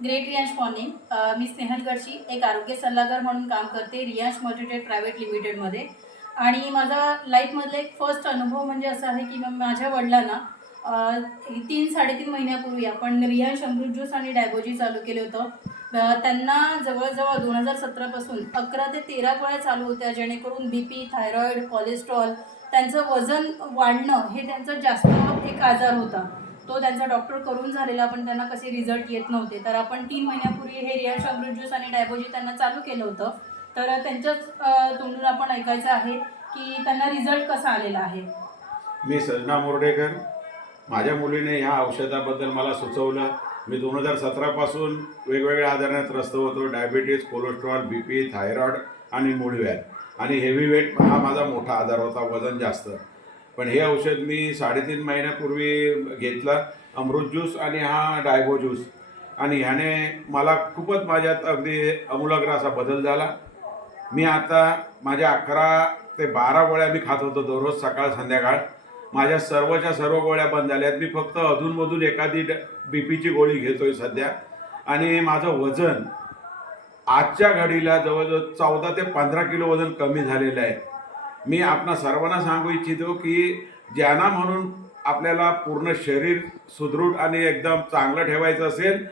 Great Riyansh morning. मी स्नेहल गडशी एक आरोग्य सल्लागार म्हणून काम करते रियांश मल्टीट्रेड प्रायव्हेट लिमिटेडमध्ये. आणि माझा लाईफमधला एक फर्स्ट अनुभव म्हणजे असा आहे की माझ्या वडिलांना 3-3.5 महिन्यापूर्वी आपण रियांश अमृत ज्यूस आणि डायबोजी चालू केलं होतं. त्यांना जवळजवळ 2017 पासून 11 ते 13 गोळ्या चालू होत्या, जेणेकरून BP, थायरॉईड, कोलेस्ट्रॉल, त्यांचं वजन वाढणं हे त्यांचा जास्त एक आजार होता. तो त्यांचा डॉक्टर करून झालेला, पण त्यांना कसे रिझल्ट येत नव्हते. तर आपण 3 महिन्यापूर्वी हे रियांश अमृत ज्यूस आणि डायबोजी त्यांना चालू केलं होतं. तर त्यांच्याच तोंडून आपण ऐकायचं आहे की त्यांना रिझल्ट कसा आलेला आहे. मी सजना मुर्डेकर. माझ्या मुलीने ह्या औषधाबद्दल मला सुचवलं. मी 2017 पासून वेगवेगळ्या आजाराने त्रस्त होतो. डायबिटीज, कोलेस्ट्रॉल, BP, थायरॉईड आणि मूळव्याध आणि हेवी वेट हा माझा मोठा आजार होता, वजन जास्त. पण हे औषध मी 3.5 महिन्यापूर्वी घेतलं, अमृत ज्यूस आणि हा डायबो ज्यूस, आणि ह्याने मला खूपच माझ्यात अगदी आमूलाग्र असा बदल झाला. मी आता माझ्या 11 ते 12 गोळ्या मी खात होतो दररोज सकाळ संध्याकाळ. माझ्या सर्वच्या सर्व गोळ्या बंद झाल्यात. मी फक्त अधूनमधून एखादी BPची गोळी घेतोय सध्या. आणि माझं वजन आजच्या घडीला जवळजवळ 14 ते 15 किलो वजन कमी झालेलं आहे. मी आपणा सर्वांना सांगू इच्छितो की ज्यांना म्हणून आपल्याला पूर्ण शरीर सुदृढ आणि एकदम चांगलं ठेवायचं असेल